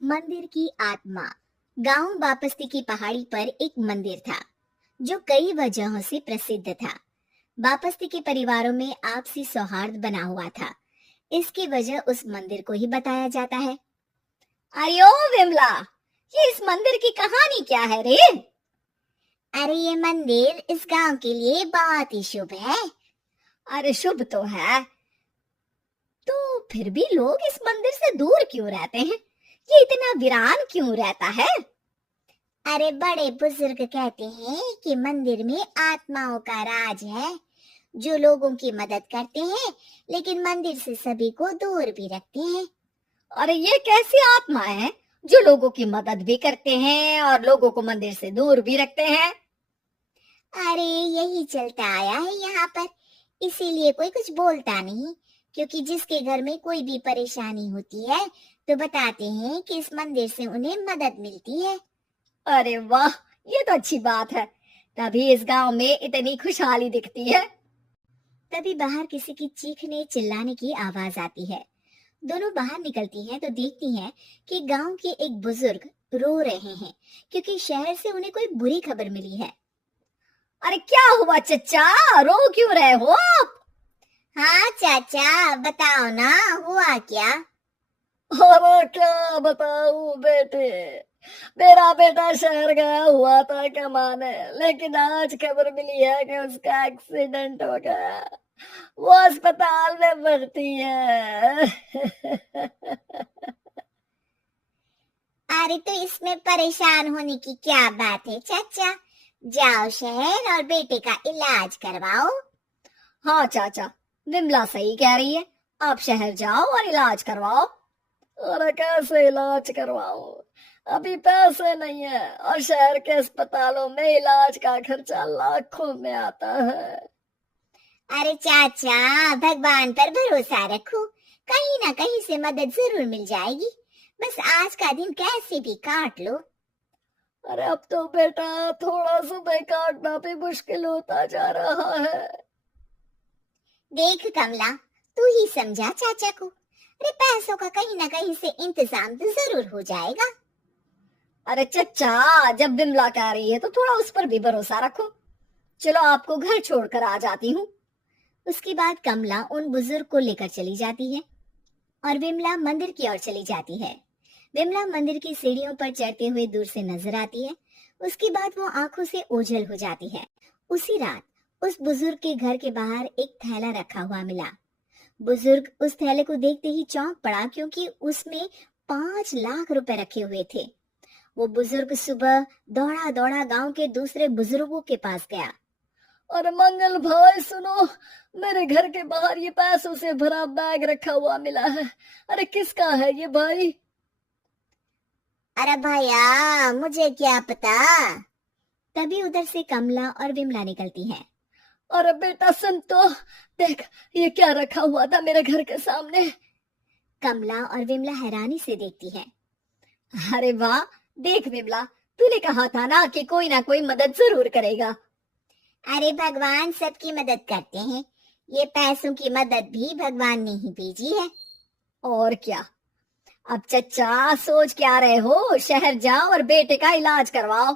मंदिर की आत्मा। गांव बापस्ती की पहाड़ी पर एक मंदिर था जो कई वजहों से प्रसिद्ध था। बापस्ती के परिवारों में आपसी सौहार्द बना हुआ था। इसकी वजह उस मंदिर को ही बताया जाता है। अरे ओ विमला, ये इस मंदिर की कहानी क्या है रे? अरे ये मंदिर इस गांव के लिए बहुत ही शुभ है। अरे शुभ तो है, तो फिर भी लोग इस मंदिर से दूर क्यों रहते हैं? ये इतना वीरान क्यों रहता है? अरे बड़े बुजुर्ग कहते हैं कि मंदिर में आत्माओं का राज है जो लोगों की मदद करते हैं, लेकिन मंदिर से सभी को दूर भी रखते हैं। अरे ये कैसी आत्मा है जो लोगों की मदद भी करते हैं और लोगों को मंदिर से दूर भी रखते हैं? अरे यही चलता आया है यहाँ पर, इसीलिए कोई कुछ बोलता नहीं, क्योंकि जिसके घर में कोई भी परेशानी होती है तो बताते हैं कि इस मंदिर से उन्हें मदद मिलती है। अरे वाह, ये तो अच्छी बात है, तभी इस गांव में इतनी खुशहाली दिखती है। तभी बाहर किसी की चीखने चिल्लाने की आवाज आती है। दोनों बाहर निकलती हैं तो देखती हैं कि गांव के एक बुजुर्ग रो रहे हैं क्योंकि शहर से उन्हें कोई बुरी खबर मिली है। अरे क्या हुआ चचा, रो क्यों रहे हो आप? हाँ चाचा, बताओ ना, हुआ क्या? अरे क्या बताऊं बेटे, मेरा बेटा शहर गया हुआ था कमाने, लेकिन आज खबर मिली है कि उसका एक्सीडेंट हो गया। वो अस्पताल में भर्ती है। अरे तो इसमें परेशान होने की क्या बात है चाचा, जाओ शहर और बेटे का इलाज करवाओ। हाँ चाचा, विमला सही कह रही है, आप शहर जाओ और इलाज करवाओ। अरे कैसे इलाज करवाओ, अभी पैसे नहीं है और शहर के अस्पतालों में इलाज का खर्चा लाखों में आता है। अरे चाचा, भगवान पर भरोसा रखो, कहीं ना कहीं से मदद जरूर मिल जाएगी, बस आज का दिन कैसे भी काट लो। अरे अब तो बेटा थोड़ा समय काटना भी मुश्किल होता जा रहा है। देख कमला, तू ही समझा चाचा को, अरे पैसों का कहीं ना कहीं से इंतजाम तो जरूर हो जाएगा। अरे चचा, जब विमला कह रही है तो थोड़ा उस पर भी भरोसा रखो। चलो आपको घर छोड़कर आ जाती हूँ। उसके बाद कमला उन बुजुर्ग को लेकर चली जाती है और विमला मंदिर की ओर चली जाती है। विमला मंदिर की सीढ़ियों पर चढ़ते हुए दूर से नजर आती है। उसके बाद वो आंखों से ओझल हो जाती है। उसी रात उस बुजुर्ग के घर के बाहर एक थैला रखा हुआ मिला। बुजुर्ग उस थैले को देखते ही चौंक पड़ा, क्योंकि उसमें 5 लाख रुपए रखे हुए थे। वो बुजुर्ग सुबह दौड़ा दौड़ा गांव के दूसरे बुजुर्गों के पास गया। और मंगल भाई सुनो, मेरे घर के बाहर ये पैसों से भरा बैग रखा हुआ मिला है। अरे किसका है ये भाई? अरे भैया, मुझे क्या पता। तभी उधर से कमला और विमला निकलती हैं। अरे बेटा सुन तो, देख ये क्या रखा हुआ था मेरे घर के सामने। कमला और विमला हैरानी से देखती है। अरे वाह, देख विमला, तूने कहा था ना कि कोई ना कोई मदद जरूर करेगा। अरे भगवान सबकी मदद करते हैं, ये पैसों की मदद भी भगवान ने ही भेजी है। और क्या, अब चचा सोच क्या रहे हो, शहर जाओ और बेटे का इलाज करवाओ।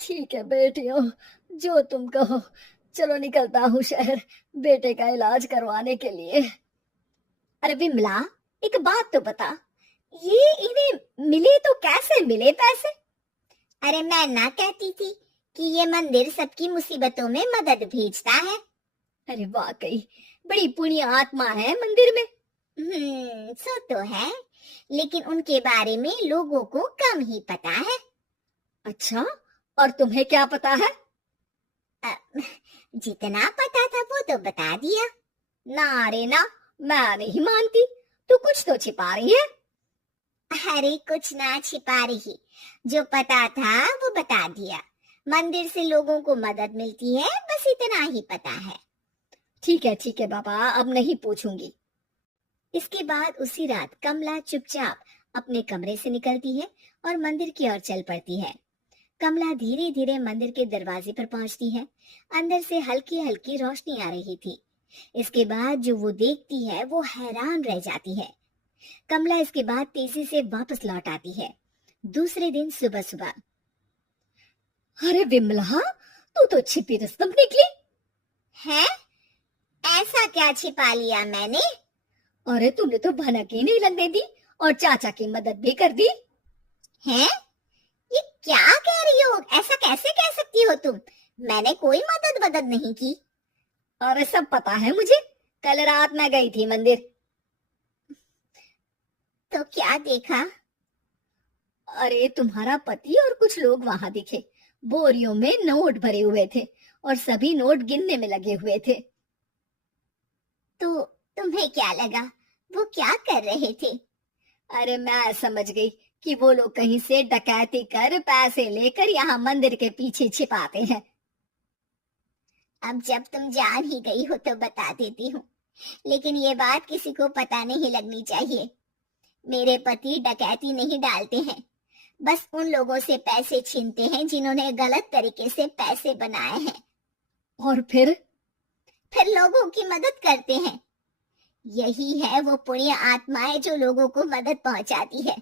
ठीक है बेटियों, जो तुम कहो। चलो निकलता हूँ शहर बेटे का इलाज करवाने के लिए। अरे विमला, एक बात तो बता, ये इन्हें मिले तो कैसे मिले पैसे? अरे मैं ना कहती थी कि ये मंदिर सबकी मुसीबतों में मदद भेजता है। अरे वाकई बड़ी पुण्य आत्मा है मंदिर में। सो तो है, लेकिन उनके बारे में लोगों को कम ही पता है। अच्छा, और तुम्हें क्या पता है? जितना पता था वो तो बता दिया। ना रे ना, मैं नहीं मानती, तू कुछ तो छिपा रही है। अरे कुछ ना छिपा रही, जो पता था वो बता दिया। मंदिर से लोगों को मदद मिलती है, बस इतना ही पता है। ठीक है बाबा, अब नहीं पूछूंगी। इसके बाद उसी रात कमला चुपचाप अपने कमरे से निकलती है और मंदिर की ओर चल पड़ती है। कमला धीरे धीरे मंदिर के दरवाजे पर पहुंचती है। अंदर से हल्की हल्की रोशनी आ रही थी। इसके बाद जो वो देखती है वो हैरान रह जाती है। कमला इसके बाद तेजी से वापस लौट आती है। दूसरे दिन सुबह सुबह। अरे विमला, तू तो छिपी रुस्तम निकली है? ऐसा क्या छिपा लिया मैंने? अरे तुमने तो भनक ही नहीं लगने दी और चाचा की मदद भी कर दी। हैं? ये क्या कह रही हो? ऐसा कैसे कह सकती हो तुम? मैंने कोई मदद नहीं की। अरे सब पता है मुझे, कल रात मैं गई थी मंदिर। तो क्या देखा? अरे तुम्हारा पति और कुछ लोग वहां दिखे। बोरियों में नोट भरे हुए थे और सभी नोट गिनने में लगे हुए थे। तो तुम्हें क्या लगा? वो क्या कर रहे थे? अरे मैं समझ गई कि वो लोग कहीं से डकैती कर पैसे लेकर यहाँ मंदिर के पीछे छिपाते हैं। अब जब तुम जान ही गई हो तो बता देती हूँ, लेकिन ये बात किसी को पता नहीं लगनी चाहिए। मेरे पति डकैती नहीं डालते हैं, बस उन लोगों से पैसे छीनते हैं जिन्होंने गलत तरीके से पैसे बनाए हैं। और फिर लोगों की मदद करते हैं। यही है वो पुण्य आत्माएं जो लोगों को मदद पहुंचाती है।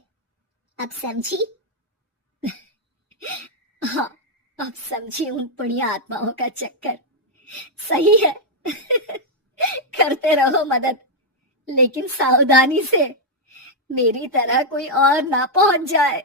अब समझी? हाँ, अब समझी उन पुण्य आत्माओं का चक्कर। सही है। करते रहो मदद, लेकिन सावधानी से, मेरी तरह कोई और ना पहुंच जाए।